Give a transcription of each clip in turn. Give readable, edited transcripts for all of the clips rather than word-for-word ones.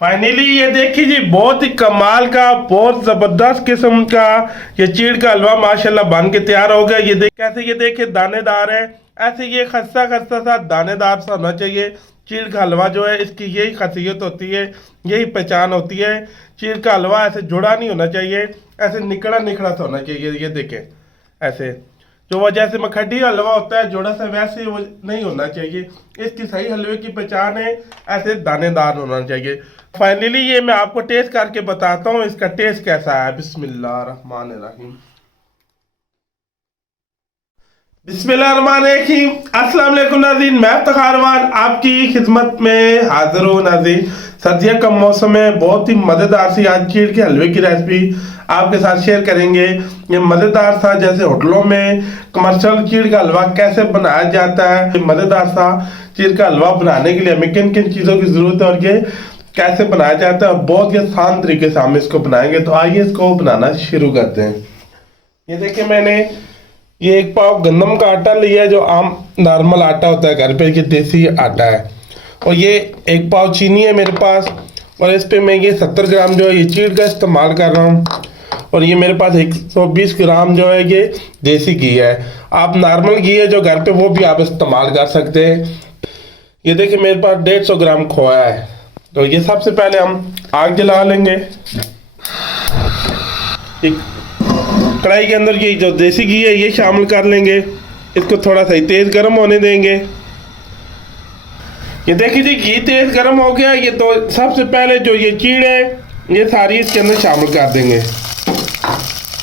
Finally ये देखिए जी, बहुत ही कमाल का, बहुत जबरदस्त किस्म का ये चीड़ का हलवा माशाल्लाह बन के तैयार हो गया। ये देख कैसे, ये देखिए दानेदार है। ऐसे ये खस्ता खस्ता सा दानेदार सा होना चाहिए। चीड़ का हलवा जो है, इसकी यही खासियत होती है, यही पहचान होती है। चीड़ का हलवा ऐसे जुड़ा नहीं होना चाहिए, ऐसे निकड़ा निकड़ा सा होना चाहिए। ये देखें ऐसे, जो वो जैसे मखडी हलवा होता है जोड़ा सा, वैसे वो नहीं होना चाहिए। इसकी सही हलवे की पहचान है ऐसे दानेदार होना चाहिए। फाइनली ये मैं आपको टेस्ट करके बताता हूँ इसका टेस्ट कैसा है। बिस्मिल्लाहिर्रहमानिर्रहीम, बिस्मिल्लाहिर्रहमानिर्रहीम। अस्सलाम वालेकुम नाज़रीन, मैं तखारवान आपकी खिदमत में हाजिर हूँ। नाज़रीन, सर्दियों का मौसम है, बहुत ही मज़ेदार सी आज चीड़ के हलवे की रेसिपी आपके साथ शेयर करेंगे। ये मज़ेदार सा, जैसे होटलों में कमर्शियल चीड़ का हलवा कैसे बनाया जाता है, मज़ेदार सा चीड़ का हलवा बनाने के लिए हमें किन किन चीज़ों की ज़रूरत है और ये कैसे बनाया जाता है, बहुत ही आसान तरीके से हम इसको बनाएंगे। तो आइए इसको बनाना शुरू करते हैं। ये देखिए, मैंने ये 1 पाव गंदम का आटा लिया है, जो आम नॉर्मल आटा होता है घर पे, ये देसी आटा है। और ये 1 पाव चीनी है मेरे पास, और इस पे मैं ये 70 ग्राम जो है ये चीड़ का इस्तेमाल कर रहा हूँ। और ये मेरे पास 120 ग्राम जो है ये देसी घी है। आप नॉर्मल घी है जो घर पे, वो भी आप इस्तेमाल कर सकते हैं। ये देखिए, मेरे पास 150 ग्राम खोया है। तो ये सबसे पहले हम आग जला लेंगे। एक कढ़ाई के अंदर ये जो देसी घी है ये शामिल कर लेंगे। इसको थोड़ा सा तेज गर्म होने देंगे। ये देखिए जी, घी तेज गर्म हो गया। ये तो सबसे पहले जो ये चीड़ है ये सारी इसके अंदर शामिल कर देंगे।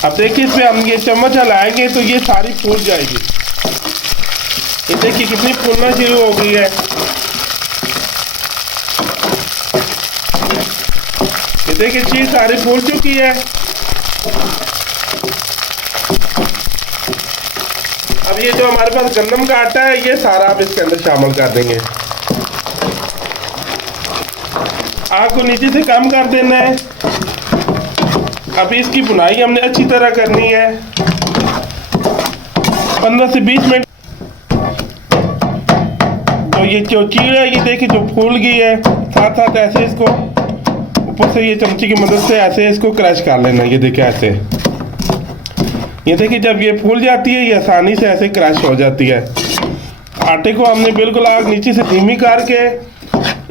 अब देखिए, इस पे हम ये चम्मच हलाएंगे तो ये सारी फूल जाएगी। ये देखिए कितनी फूलना शुरू हो गई है। ये देखिए चीज सारी फूल चुकी है। अब ये जो हमारे पास गंदम का आटा है ये सारा आप इसके अंदर शामिल कर देंगे। आग को नीचे से कम कर देना है। अब इसकी बुनाई हमने अच्छी तरह करनी है, 15 से 20 मिनट। तो ये जो चीड़ है ये देखिए जो फूल गई है, साथ साथ ऐसे इसको ऊपर से ये चमची की मदद से ऐसे इसको क्रश कर लेना। ये देखिए ऐसे, ये देखिए जब ये फूल जाती है ये आसानी से ऐसे क्रश हो जाती है। आटे को हमने बिल्कुल आग नीचे से धीमी करके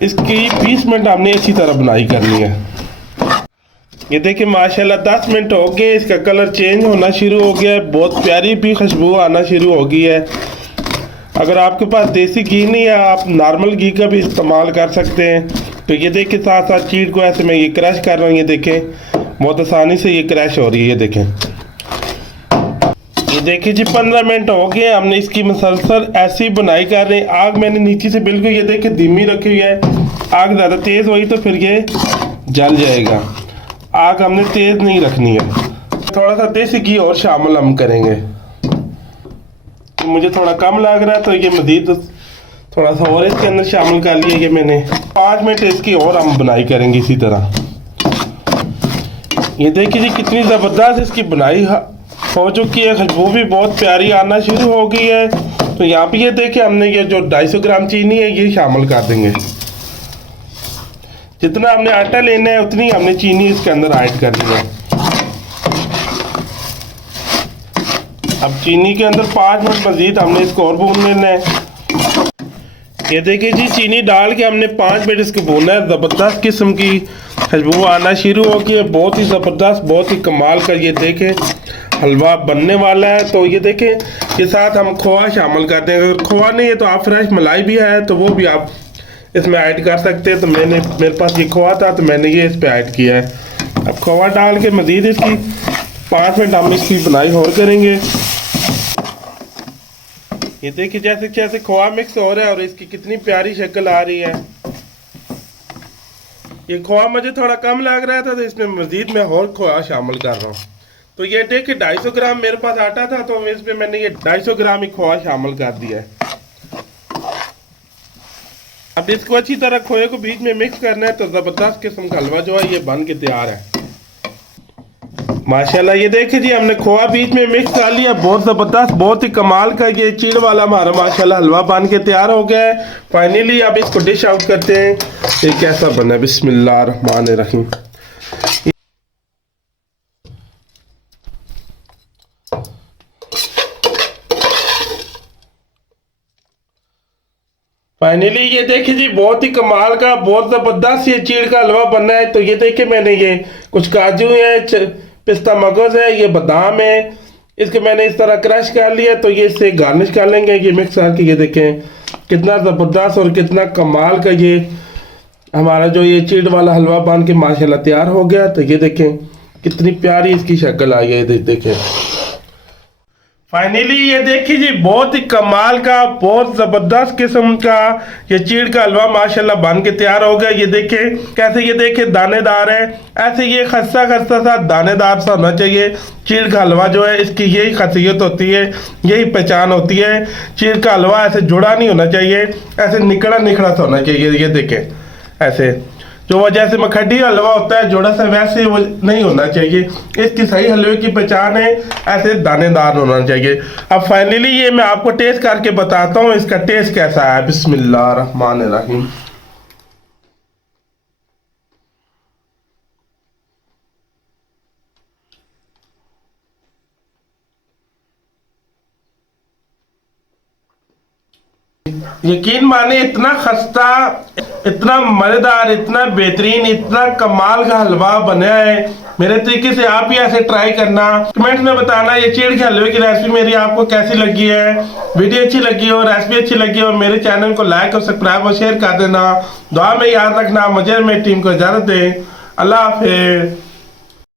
इसकी 20 मिनट हमने अच्छी तरह बुनाई करनी है। ये देखिए माशाल्लाह 10 मिनट हो गए, इसका कलर चेंज होना शुरू हो गया है, बहुत प्यारी भी खुशबू आना शुरू हो गई है। अगर आपके पास देसी घी नहीं है, आप नॉर्मल घी का भी इस्तेमाल कर सकते हैं। तो ये देखिए साथ साथ चीड़ को ऐसे मैं ये क्रश कर रहा हूँ। ये देखें बहुत आसानी से ये क्रश हो रही है। ये देखें, ये देखिए जी 15 मिनट हो गए, हमने इसकी मुसलसल ऐसी बुनाई कर रहे हैं। आग मैंने नीचे से बिल्कुल ये देखिए धीमी रखी हुई है। आग ज़्यादा तेज़ हुई तो फिर ये जल जाएगा। आग हमने तेज़ नहीं रखनी है। थोड़ा सा देसी घी और शामिल हम करेंगे। मुझे थोड़ा कम लग रहा है तो ये मज़ीद थोड़ा सा और इसके अंदर शामिल कर लिया। ये मैंने 5 मिनट इसकी और हम बुनाई करेंगे इसी तरह। ये देखिए जी कितनी ज़बरदस्त इसकी बुनाई हो चुकी है, खुशबू भी बहुत प्यारी आना शुरू हो गई है। तो यहाँ पे ये देखिए हमने ये जो 250 ग्राम चीनी है ये शामिल कर देंगे। जितना हमने आटा लेना है उतनी हमने चीनी इसके अंदर ऐड करनी है। अब चीनी के अंदर 5 मिनट मजीद हमने इसको और भून लेना है। ये देखिए जी चीनी डाल के हमने 5 मिनट इसको भूना है। ज़बरदस्त किस्म की खुशबू आना शुरू हो गई है, बहुत ही ज़बरदस्त, बहुत ही कमाल का ये देखें हलवा बनने वाला है। तो ये देखें के साथ हम खोआ शामिल कर देंगे। अगर खोआ नहीं है तो आप फ्रेश मलाई भी है तो वो भी आप इसमें ऐड कर सकते हैं। तो मेरे पास ये खोआ था तो मैंने ये इस पे ऐड किया है। अब खोआ डाल के मज़ीद इसकी 5 मिनट हम इसकी बुनाई और करेंगे। ये देखिए जैसे जैसे खोआ मिक्स हो रहा है और इसकी कितनी प्यारी शक्ल आ रही है। ये खोआ मुझे थोड़ा कम लग रहा था तो इसमें मज़ीद मैं और खोआ शामिल कर रहा हूँ। तो ये देखिए 250 ग्राम मेरे पास आटा था तो इसमें मैंने ये 250 ग्राम ही खोआ शामिल कर दिया है। अब इसको अच्छी तरह खोए को बीच में मिक्स करना है। तो ज़बरदस्त किस्म का हलवा जो है ये बन के तैयार है। माशाल्लाह ये देखिए जी, हमने खोआ बीच में मिक्स कर लिया, बहुत ज़बरदस्त, बहुत ही कमाल का ये चीड़ वाला हमारा माशाल्लाह हलवा बन के तैयार हो गया है। फाइनली अब इसको डिश आउट करते हैं। ये कैसा बना है, बिस्मिल्लाह रहमान रहीम। फाइनली ये देखिए जी, बहुत ही कमाल का, बहुत ज़बरदस्त ये चीड़ का हलवा बनना है। तो ये देखिए, मैंने ये कुछ काजू है, पिस्ता मगज है, ये बादाम है, इसके मैंने इस तरह क्रश कर लिया। तो ये इससे गार्निश कर लेंगे ये मिक्स करके। ये देखें कितना ज़बरदस्त और कितना कमाल का ये हमारा जो ये चीड़ वाला हलवा बन के माशाल्लाह तैयार हो गया। तो ये देखें कितनी प्यारी इसकी शक्ल आई है, देखें। फाइनली ये देखिए जी, बहुत ही कमाल का, बहुत ज़बरदस्त किस्म का ये चीड़ का हलवा माशाल्लाह बन के तैयार हो गया। ये देखें कैसे, ये देखें दानेदार है, ऐसे ये खस्ता खस्ता सा दानेदार सा होना चाहिए। चीड़ का हलवा जो है इसकी यही खासियत होती है, यही पहचान होती है। चीड़ का हलवा ऐसे जुड़ा नहीं होना चाहिए, ऐसे निकड़ा निकड़ा सा होना चाहिए। ये देखें ऐसे, जो वो जैसे मखड्डी हलवा होता है जोड़ा सा, वैसे वो नहीं होना चाहिए। इसकी सही हलवे की पहचान है ऐसे दानेदार होना चाहिए। अब फाइनली ये मैं आपको टेस्ट करके बताता हूँ इसका टेस्ट कैसा है। बिस्मिल्लाह रहमान रहीम। यकीन माने इतना खस्ता, इतना मजेदार, इतना बेहतरीन, इतना कमाल का हलवा बना है। मेरे तरीके से आप भी ऐसे ट्राई करना, कमेंट में बताना ये चीड़ के हलवे की रेसिपी मेरी आपको कैसी लगी है। वीडियो अच्छी लगी हो, रेसिपी अच्छी लगी हो, मेरे चैनल को लाइक और सब्सक्राइब और शेयर कर देना। दुआ में याद रखना। मुझे मेरी टीम को इजाजत दें। अल्लाह हाफिज।